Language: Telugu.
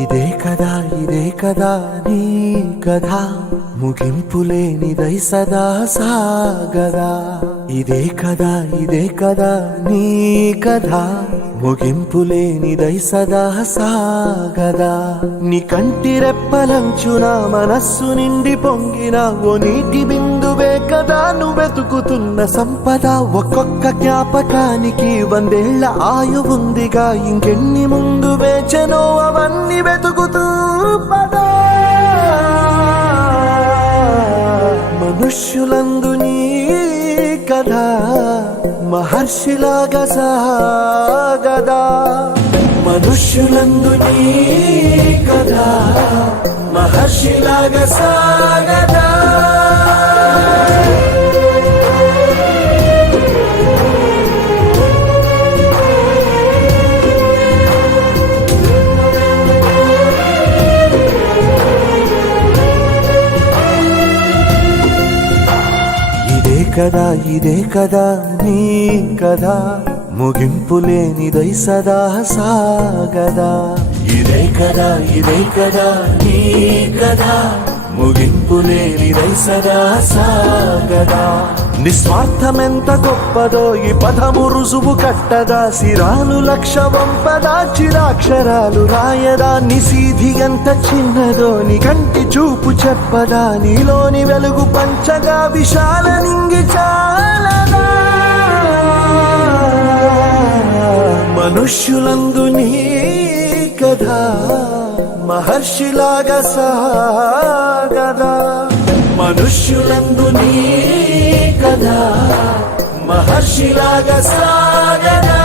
ఇదే కదా నీ కథ ముగింపులేనిదై సదా సాగదా ఇదే కదా నీ కథ ముగింపులేనిదై సదా సాగదా నీ కంటి రెప్పలంచున మనస్సు నిండి పొంగిన ఓ నీటి బిందువే కదా నువ్వెతుకుతున్న సంపద ఒక్కొక్క జ్ఞాపకానికి 100 ఏళ్ల ఆయువుందిగా ఇంకెన్ని ముందు వేచనో అవన్నీ వెతుకుతూ పదా మనుష్యులందు నీ కథ మహర్షిలాగా సాగదా మనుష్యులందు నీ కథ మహర్షిలాగా సాగదా ఇదే కదా నీ కథ ముగింపులేనిదై సదా సాగదా ఇదే కదా నీ కథ ముగింపులేనిదై సదా సాగదా నిస్వార్థమెంత గొప్పదో ఈ పదము రుజువు కట్టదా సిరాలు లక్ష వంపదా చిరాక్షరాలు రాయదా నిసీధి ఎంత చిన్నదో నీ కంటి చూపు చెప్పదా నీలోని వెలుగు పంచగా విశాల నింగి చాలదా మనుష్యులందు నీ కథ మహర్షిలాగా సాగదా మనుష్యులందు నీ కథ మహర్షిలాగా సాగదా